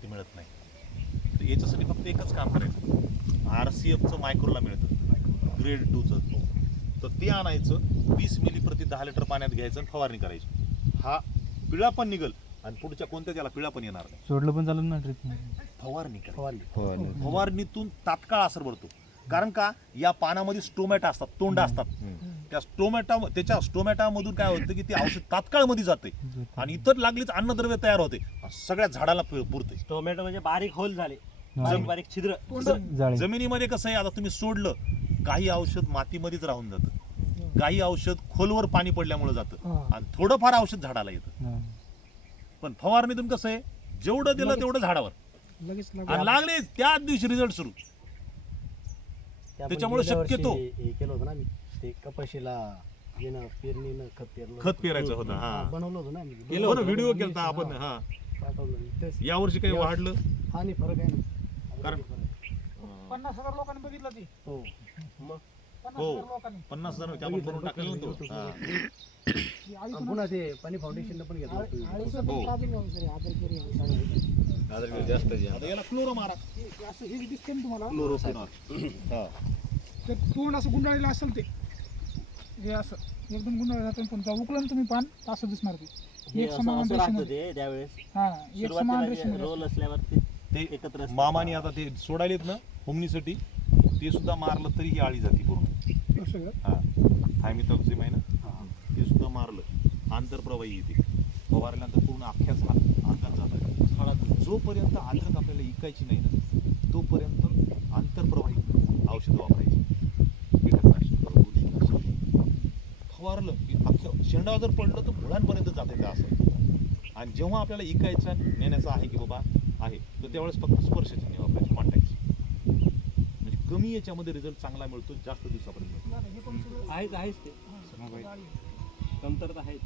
याच्यासाठी मिळत नाही. तर याच्यासाठी फक्त एकच काम करायचं. आर सी एफचं मायक्रोला मिळतं. ग्रेड टूचं तर ते आणायचं वीस मिली प्रति दहा लिटर पाण्यात घ्यायचं आणि फवारणी करायची. हा पिळा पण निघल आणि पुढच्या कोणत्या त्याला पिळा पण येणार नाही. सोडलं पण चालेल ना ट्रिप फवारणी करा. फवारणी. फवारणीतून तात्काळ असर पडतो कारण का? या पानामध्ये स्टोमॅटा असतात तोंड असतात. त्या स्टोमॅटा त्याच्या स्टोमॅटामधून काय होतं की ते औषध तात्काळमध्ये जाते. आणि इतर लागलीच अन्नद्रव्य तयार होते. सगळ्या झाडाला पु- पुरते. टोमॅटो म्हणजे बारीक होल झाले. बारीक. बारीक छिद्र. जाळे जमिनीमध्ये कसं आहे आता तुम्ही सोडलं काही औषध मातीमध्येच राहून जातं. काही औषध खोलवर पाणी पडल्यामुळे जातं. आणि थोडंफार औषध झाडाला येतं. हा. पण फवारणीतून कसं आहे जेवढं दिलं तेवढं झाडावर. लगेच आणि लागले त्याच दिवशी रिझल्ट सुरू. त्याच्यामुळे शक्यतो- हे केलं होतं ना आम्ही. ते कपाशीला येणं पेरणीनं खत पेरलं खत पेरायचं होतं हा, हा. बनवलं होतं ना आम्ही. हो ना होतं. व्हिडिओ केलता आपण हा. पाठवलं तेच. यावर्षी काही वाढलं? हा नाही फरक आहे ना. कारण- फरक आहे. पन्नास हजार लोकांनी बघितलं ते. हो. मग? पन्नास हो. हजार लोकांनी. पन्नास हजार होते, आपण भरून टाकलं नव्हतं हा. ती आळी आणि पुन्हा ते पाणी फाउंडेशन पण घेतलं आळी- होतं. आळीचं हो. प्रादुर्भाव सर, आदरगिरी आहे. आता याला क्लोरो मारा. हे असं हे दिसते ना तुम्हाला? क्लोरो हा तर तोंड असं गुंडाळलेलं असेल ते. हे असं एकदम गुंडाळलं जातं पण जेव्हा उकलं ना तुम्ही पान तर असं दिसणार ते. हे एक असं समान असं रेषेमध्ये. राहतं ते त्यावेळेस. हा एक समान सुरुवातीला रेषेमध्ये रोल असतं. असल्यावर ते ते एकत्र असतात. मामाने आता ते सोडायलेत ना हुमणीसाठी ते सुद्धा मारलं तरी ही आळी जाते पूर्ण. असं का? हा. थायमिथॉक्सिम आहे ना? ते सुद्धा मारलं. आंतरप्रवाही येते. फवारल्यानंतर पूर्ण अख्ख्या झाड अंगात जातात. जोपर्यंत अद्रक आपल्याला इकायची नाही ना तोपर्यंत आंतरप्रवाही औषधं वापरायची कीटकनाशक बुरशीनाशक फवारलं की अख्ख्या शेंडावर जर पडलं तर मुळांपर्यंत जाते ते असं. आणि जेव्हा आपल्याला इकायचा नेण्याचा आहे की बाबा आहे तर त्यावेळेस फक्त स्पर्शचिन्ह वापरायचे कॉन्टॅक्ट म्हणजे कमी याच्यामध्ये रिझल्ट चांगला मिळतो जास्त दिवसापर्यंत हे आहेच आहेच ते. कमतरता आहेच